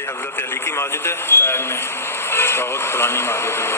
ये हज़रत अली की मस्जिद है शहर में, बहुत पुरानी मस्जिद है।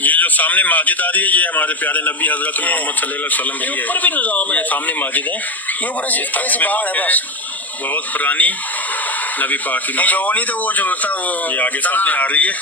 ये जो सामने मस्जिद आ रही है ये हमारे प्यारे नबी हजरत मोहम्मद सल्लल्लाहु अलैहि वसल्लम की है। ये सामने मस्जिद है, बहुत पुरानी नबी पाक की। ये आगे सामने आ रही है।